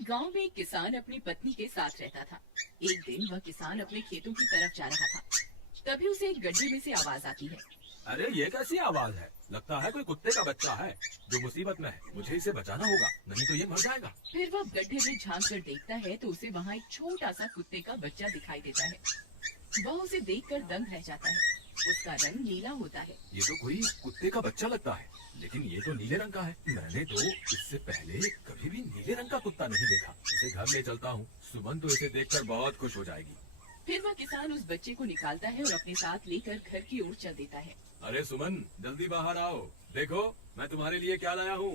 एक गांव में एक किसान अपनी पत्नी के साथ रहता था। एक दिन वह किसान अपने खेतों की तरफ जा रहा था। तभी उसे एक गड्ढे में से आवाज आती है। अरे ये कैसी आवाज है? लगता है कोई कुत्ते का बच्चा है जो मुसीबत में है। मुझे इसे बचाना होगा, नहीं तो ये मर जाएगा। फिर वह गड्ढे में झांक कर देखता है तो उसे वहाँ एक छोटा सा कुत्ते का बच्चा दिखाई देता है। वह उसे देखकर दंग रह जाता है। उसका रंग नीला होता है। ये तो कोई कुत्ते का बच्चा लगता है, लेकिन ये तो नीले रंग का है। मैंने तो इससे पहले कभी भी नीले रंग का कुत्ता नहीं देखा। इसे घर ले चलता हूँ, सुमन तो इसे देखकर बहुत खुश हो जाएगी। फिर वह किसान उस बच्चे को निकालता है और अपने साथ लेकर घर की ओर चल देता है। अरे सुमन, जल्दी बाहर आओ, देखो मैं तुम्हारे लिए क्या लाया हूँ।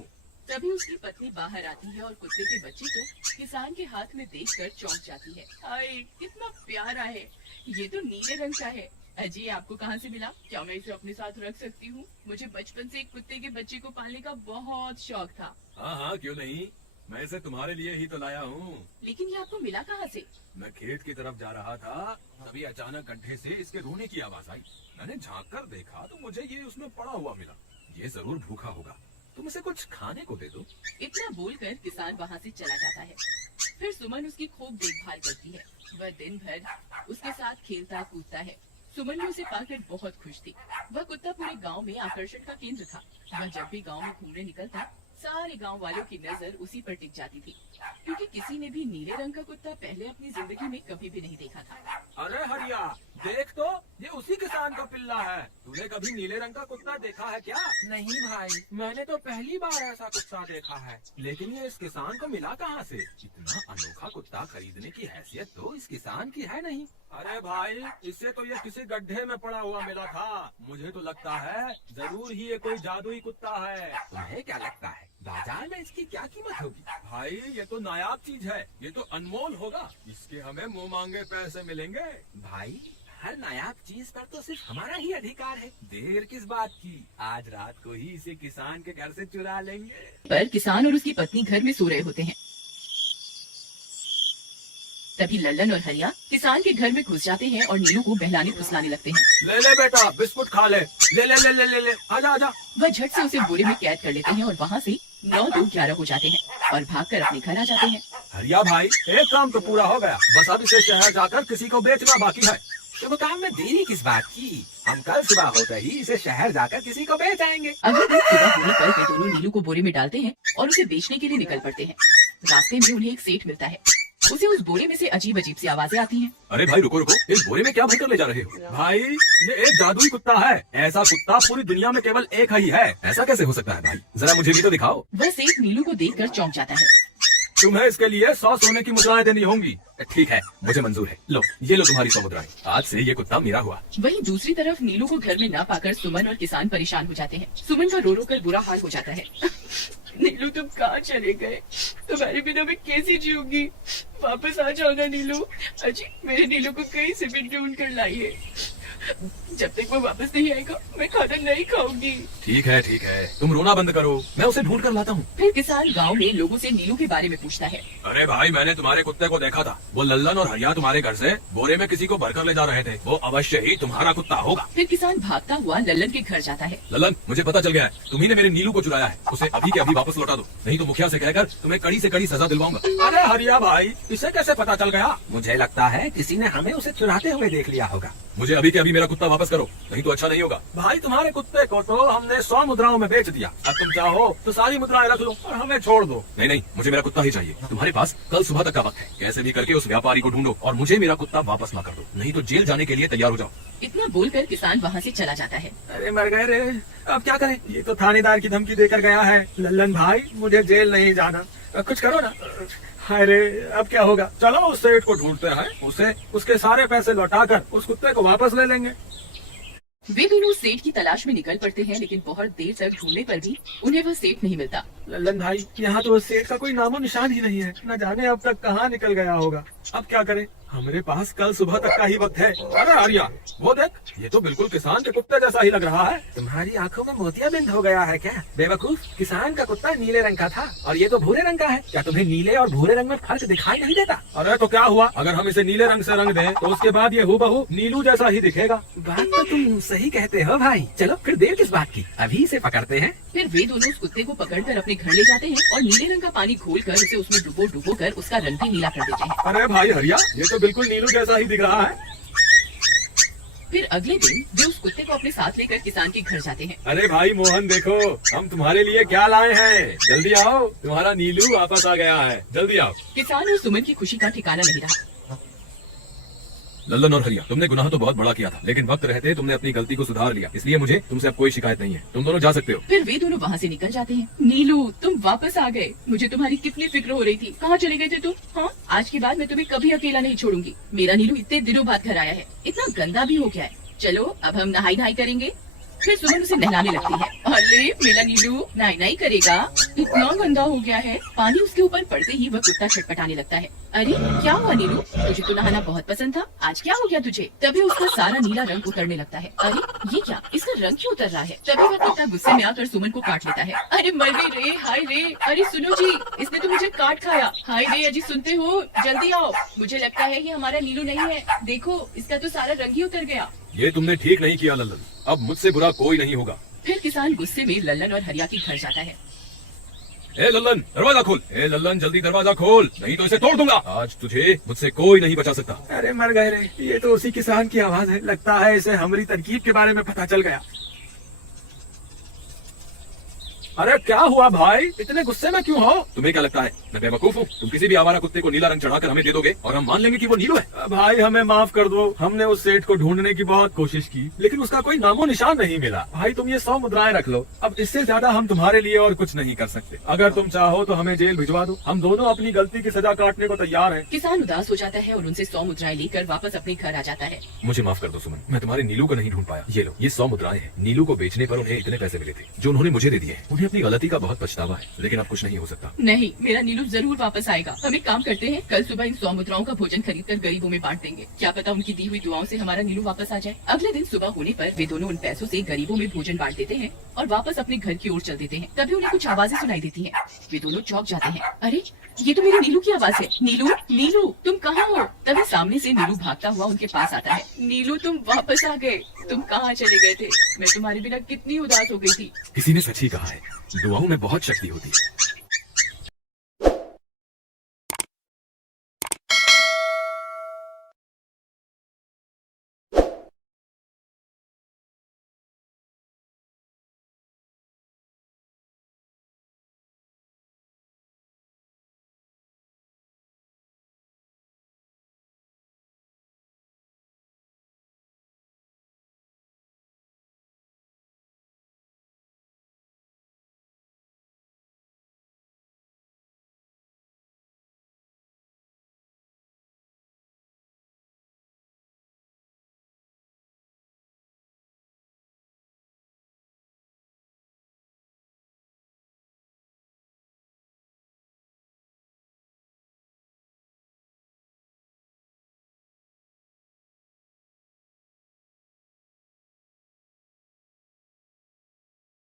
तभी उसकी पत्नी बाहर आती है और कुत्ते के बच्चे को किसान के हाथ में देखकर चौंक जाती है। हाय, कितना प्यारा है, ये तो नीले रंग का है। अजी, आपको कहाँ से मिला? क्या मैं इसे अपने साथ रख सकती हूँ? मुझे बचपन से एक कुत्ते के बच्चे को पालने का बहुत शौक था। हाँ हाँ, क्यों नहीं, मैं इसे तुम्हारे लिए ही तो लाया हूँ। लेकिन ये आपको मिला कहाँ से? मैं खेत की तरफ जा रहा था, तभी अचानक गड्ढे से इसके रोने की आवाज आई। मैंने झांक कर देखा तो मुझे ये उसमें पड़ा हुआ मिला। ये जरूर भूखा होगा, तुम इसे कुछ खाने को दे दो। इतना बोलकर किसान वहाँ से चला जाता है। फिर सुमन उसकी खूब देखभाल करती है। वह दिन भर उसके साथ खेलता कूदता है। सुमन भी उसे पाकर बहुत खुश थी। वह कुत्ता पूरे गांव में आकर्षण का केंद्र था। वह जब भी गांव में घूमने निकलता, सारे गांव वालों की नजर उसी पर टिक जाती थी, क्योंकि किसी ने भी नीले रंग का कुत्ता पहले अपनी जिंदगी में कभी भी नहीं देखा था। अरे हरिया, देख तो, ये उसी किसान का पिल्ला है। तूने कभी नीले रंग का कुत्ता देखा है क्या? नहीं भाई, मैंने तो पहली बार ऐसा कुत्ता देखा है। लेकिन ये इस किसान को मिला कहाँ से? इतना अनोखा कुत्ता खरीदने की हैसियत तो इस किसान की है नहीं। अरे भाई, इससे तो ये किसी गड्ढे में पड़ा हुआ मिला था। मुझे तो लगता है जरूर ही ये कोई जादुई कुत्ता है। तुम्हें क्या लगता है बाजार में इसकी क्या कीमत होगी? भाई, ये तो नायाब चीज है, ये तो अनमोल होगा। इसके हमें मुंह मांगे पैसे मिलेंगे। भाई, हर नायाब चीज पर तो सिर्फ हमारा ही अधिकार है। देर किस बात की, आज रात को ही इसे किसान के घर से चुरा लेंगे। पर किसान और उसकी पत्नी घर में सो रहे होते हैं। तभी लल्लन और हरिया किसान के घर में घुस जाते हैं और नीलू को बहलाने फुसलाने लगते हैं। ले ले बेटा, बिस्कुट खा ले। ले ले ले ले ले ले, आजा आजा। वह झट से उसे बोरे में कैद कर लेते हैं और वहाँ से 9-2-11 हो जाते हैं और भागकर अपने घर आ जाते हैं। हरिया भाई, एक काम तो पूरा हो गया, बस अब इसे शहर जाकर किसी को बेचना बाकी है। शुभ काम में देरी किस बात की? हम कल सुबह होते ही इसे शहर जाकर किसी को बेच आएंगे। अगले दिन सुबह होने पर वे दोनों नीलू को बोरे में डालते हैं और उसे बेचने के लिए निकल पड़ते हैं। रास्ते में उन्हें एक सेठ मिलता है। उसे उस बोरे में से अजीब अजीब सी आवाजें आती हैं। अरे भाई रुको रुको, इस बोरे में क्या भरकर ले जा रहे हो? भाई, ये एक जादुई कुत्ता है। ऐसा कुत्ता पूरी दुनिया में केवल एक ही है। ऐसा कैसे हो सकता है भाई? जरा मुझे भी तो दिखाओ। वह सेठ नीलू को देखकर चौंक जाता है। तुम्हें इसके लिए 100 सोने की मुद्राएं देनी होंगी। ठीक है, मुझे मंजूर है। लो, ये लो तुम्हारी 100 मुद्राएं। आज से ये कुत्ता मेरा हुआ। वहीं दूसरी तरफ नीलू को घर में न पाकर सुमन और किसान परेशान हो जाते हैं। सुमन का रो रो कर बुरा हाल हो जाता है। नीलू, तुम कहाँ चले गए? तुम्हारे बिना मैं कैसे जीऊंगी? वापस आ जाओ ना नीलू। अजी, मेरे नीलू को कहीं से भी ढूंढ कर लाइए। जब तक वो वापस नहीं आएगा मैं खाना नहीं खाऊंगी। ठीक है, तुम रोना बंद करो, मैं उसे ढूंढ कर लाता हूँ। फिर किसान गांव में लोगों से नीलू के बारे में पूछता है। अरे भाई, मैंने तुम्हारे कुत्ते को देखा था। वो लल्लन और हरिया तुम्हारे घर से बोरे में किसी को भरकर ले जा रहे थे। वो अवश्य ही तुम्हारा कुत्ता होगा। फिर किसान भागता हुआ लल्लन के घर जाता है। लल्लन, मुझे पता चल गया है, तुम्ही ने मेरे नीलू को चुराया है। उसे अभी के अभी वापस लौटा दो, नहीं तो मुखिया से कहकर तुम्हें कड़ी से कड़ी सजा दिलवाऊंगा। अरे हरिया भाई, इसे कैसे पता चल गया? मुझे लगता है किसी ने हमें उसे चुराते हुए देख लिया होगा। मुझे अभी के अभी मेरा कुत्ता वापस करो, नहीं तो अच्छा नहीं होगा। भाई, तुम्हारे कुत्ते को तो हमने 100 मुद्राओं में बेच दिया। अब तुम चाहो तो सारी मुद्राएं रख लो और हमें छोड़ दो। नहीं, मुझे मेरा कुत्ता ही चाहिए। तुम्हारे पास कल सुबह तक का वक्त है। कैसे भी करके उस व्यापारी को ढूंढो और मुझे मेरा कुत्ता वापस ना कर दो, नहीं तो जेल जाने के लिए तैयार हो जाओ। इतना बोलकर किसान वहाँ से चला जाता है। अरे मर गए रे, अब क्या करें? ये तो थानेदार की धमकी देकर गया है। लल्लन भाई, मुझे जेल नहीं जाना, कुछ करो ना। हाय रे, अब क्या होगा? चलो उस सेठ को ढूंढते हैं, उसे उसके सारे पैसे लौटाकर उस कुत्ते को वापस ले लेंगे। वे दोनों सेठ की तलाश में निकल पड़ते हैं, लेकिन बहुत देर तक ढूंढने पर भी उन्हें वह सेठ नहीं मिलता। लल्लन भाई, यहाँ तो उस सेठ का कोई नामो निशान ही नहीं है। न जाने अब तक कहाँ निकल गया होगा। अब क्या करें? हमारे पास कल सुबह तक का ही वक्त है। अरे आर्या, वो देख, ये तो बिल्कुल किसान के कुत्ते जैसा ही लग रहा है। तुम्हारी आंखों में मोतियाबिंद हो गया है क्या बेवकूफ? किसान का कुत्ता नीले रंग का था और ये तो भूरे रंग का है। क्या तुम्हें नीले और भूरे रंग में फर्क दिखाई नहीं देता? अरे तो क्या हुआ, अगर हम इसे नीले रंग से रंग दें तो उसके बाद ये हूबहू नीलू जैसा ही दिखेगा। बात तो तुम सही कहते हो भाई। चलो फिर देर किस बात की, अभी इसे पकड़ते हैं। फिर वे दोनों उस कुत्ते को पकड़कर अपने घर ले जाते हैं और नीले रंग का पानी घोलकर उसे उसमें डुबो कर उसका रंग भी नीला कर देते हैं। अरे भाई हरिया, ये तो बिल्कुल नीलू जैसा ही दिख रहा है। फिर अगले दिन वे उस कुत्ते को अपने साथ लेकर किसान के घर जाते हैं। अरे भाई मोहन, देखो हम तुम्हारे लिए क्या लाए हैं। जल्दी आओ, तुम्हारा नीलू वापस आ गया है, जल्दी आओ। किसान और सुमन की खुशी का ठिकाना नहीं रहा। लल्लन और हरिया, तुमने गुनाह तो बहुत बड़ा किया था, लेकिन वक्त रहते तुमने अपनी गलती को सुधार लिया, इसलिए मुझे तुमसे अब कोई शिकायत नहीं है। तुम दोनों जा सकते हो। फिर वे दोनों वहाँ से निकल जाते हैं। नीलू, तुम वापस आ गए। मुझे तुम्हारी कितनी फिक्र हो रही थी। कहाँ चले गए थे तुम? हाँ, आज के बाद मैं तुम्हें कभी अकेला नहीं छोड़ूंगी। मेरा नीलू इतने दिनों बाद घर आया है, इतना गंदा भी हो गया है। चलो अब हम नहाई करेंगे। फिर सुमन उसे नहलाने लगती है। अरे मेरा नीलू नहाई करेगा, इतना गंदा हो गया है। पानी उसके ऊपर पड़ते ही वह कुत्ता छटपटाने लगता है। अरे क्या हुआ नीलू, तुझे तो नहाना बहुत पसंद था, आज क्या हो गया तुझे? तभी उसका सारा नीला रंग उतरने लगता है। अरे ये क्या, इसका रंग क्यों उतर रहा है? तभी वह कुत्ता गुस्से में आकर सुमन को काट लेता है। अरे मर गई रे, हाय रे। अरे सुनो जी, इसने तो मुझे काट खाया। हाय रे, अजी सुनते हो, जल्दी आओ। मुझे लगता है ये हमारा नीलू नहीं है। देखो, इसका तो सारा रंग ही उतर गया। ये तुमने ठीक नहीं किया लल्लन, अब मुझसे बुरा कोई नहीं होगा। फिर किसान गुस्से में लल्लन और हरिया के घर जाता है। ए लल्लन, दरवाजा खोल। ए लल्लन, जल्दी दरवाजा खोल, नहीं तो इसे तोड़ दूंगा। आज तुझे मुझसे कोई नहीं बचा सकता। अरे मर गए रे, ये तो उसी किसान की आवाज है। लगता है इसे हमारी तरकीब के बारे में पता चल गया। अरे क्या हुआ भाई, इतने गुस्से में क्यों हो? तुम्हें क्या लगता है मैं बेवकूफ हूँ? तुम किसी भी आवारा कुत्ते को नीला रंग चढ़ाकर हमें दे दोगे और हम मान लेंगे कि वो नीलू है। भाई हमें माफ कर दो, हमने उस सेठ को ढूंढने की बहुत कोशिश की, लेकिन उसका कोई नामो निशान नहीं मिला। भाई तुम ये 100 मुद्राएं रख लो, अब इससे ज्यादा हम तुम्हारे लिए और कुछ नहीं कर सकते। अगर तुम चाहो तो हमें जेल भिजवा दो, हम दोनों अपनी गलती की सजा काटने को तैयार हैं। किसान उदास हो जाता है और उनसे 100 मुद्राएं लेकर वापस अपने घर आ जाता है। मुझे माफ कर दो सुमन, मैं तुम्हारे नीलू को नहीं ढूंढ पाया। ये लो, ये 100 मुद्राएं हैं। नीलू को बेचने पर उन्हें इतने पैसे मिले थे जो उन्होंने मुझे दे दिए। उन्हें अपनी गलती का बहुत पछतावा है, लेकिन अब कुछ नहीं हो सकता। नहीं, मेरा नीलू जरूर वापस आएगा। हम एक काम करते हैं, कल सुबह इन 100 मुद्राओं का भोजन खरीदकर गरीबों में बांट देंगे। क्या पता उनकी दी हुई दुआओं से हमारा नीलू वापस आ जाए। अगले दिन सुबह होने पर वे दोनों उन पैसों से गरीबों में भोजन बांट देते हैं और वापस अपने घर की ओर चल देते हैं। तभी उन्हें कुछ आवाजें सुनाई देती हैं। वे दोनों चौंक जाते हैं। अरे ये तो मेरे नीलू की आवाज है। नीलू, नीलू तुम कहाँ हो? तभी सामने से नीलू भागता हुआ उनके पास आता है। नीलू तुम वापस आ गए, तुम कहाँ चले गए थे? मैं तुम्हारे बिना कितनी उदास हो गई थी। किसी ने सच ही कहा है, दुआओं में बहुत शक्ति होती है।